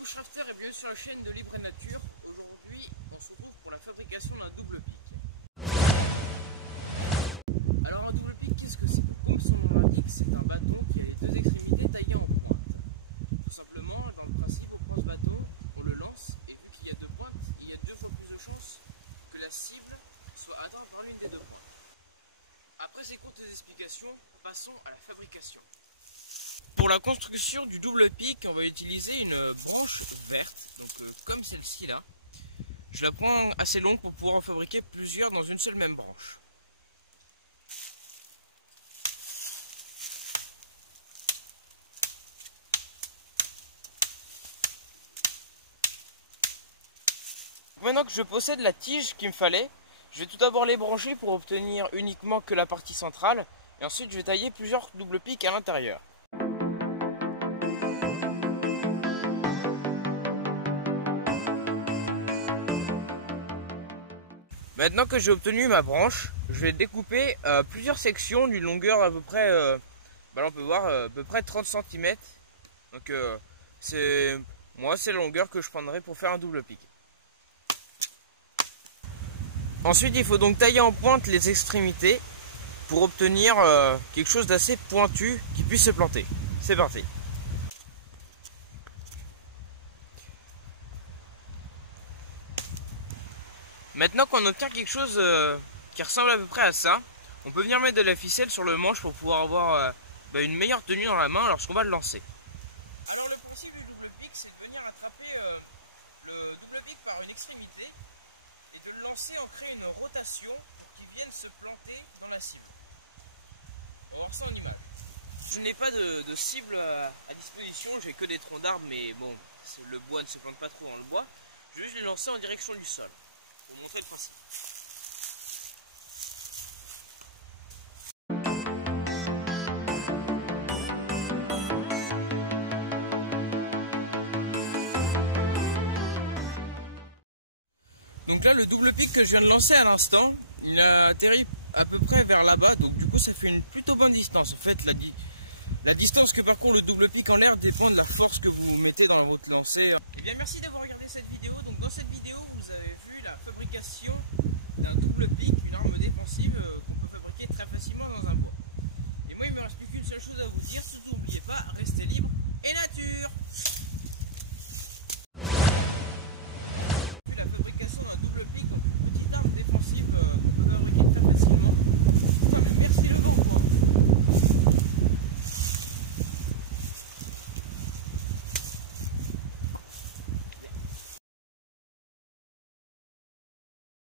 Bush Rafter et bienvenue sur la chaîne de Libre et Nature. Aujourd'hui, on se retrouve pour la fabrication d'un double pic. Alors un double pic, qu'est-ce que c'est? Comme son nom l'indique, c'est un bâton qui a les deux extrémités taillées en pointe. Tout simplement, dans le principe, on prend ce bâton, on le lance, et vu qu'il y a deux pointes, il y a deux fois plus de chances que la cible soit atteinte par l'une des deux pointes. Après ces courtes explications, passons à la fabrication. Pour la construction du double pic, on va utiliser une branche verte, donc comme celle-ci là. Je la prends assez longue pour pouvoir en fabriquer plusieurs dans une seule même branche. Maintenant que je possède la tige qu'il me fallait, je vais tout d'abord les brancher pour obtenir uniquement que la partie centrale, et ensuite je vais tailler plusieurs double pics à l'intérieur. Maintenant que j'ai obtenu ma branche, je vais découper plusieurs sections d'une longueur à peu près, là on peut voir à peu près 30 cm. Donc c'est la longueur que je prendrai pour faire un double pic. Ensuite il faut donc tailler en pointe les extrémités pour obtenir quelque chose d'assez pointu qui puisse se planter. C'est parti. Maintenant qu'on obtient quelque chose qui ressemble à peu près à ça, on peut venir mettre de la ficelle sur le manche pour pouvoir avoir une meilleure tenue dans la main lorsqu'on va le lancer. Alors le principe du double pic, c'est de venir attraper le double pic par une extrémité et de le lancer en créant une rotation qui vienne se planter dans la cible. On va voir ça en image. Je n'ai pas de cible à disposition, j'ai que des troncs d'arbres, mais bon, le bois ne se plante pas trop dans le bois. Je vais juste les lancer en direction du sol. Pour montrer le principe. Donc là le double pic que je viens de lancer à l'instant, il a atterri à peu près vers là-bas, donc du coup ça fait une plutôt bonne distance. En fait la distance que parcourt le double pic en l'air dépend de la force que vous mettez dans votre lancer. Et bien merci d'avoir regardé cette vidéo. Donc dans cette vidéo vous avez vu la fabrication d'un double pic, une arme défensive qu'on peut fabriquer très facilement dans un bois. Et moi il me reste plus qu'une seule chose à vous dire, surtout n'oubliez pas, restez libre et nature.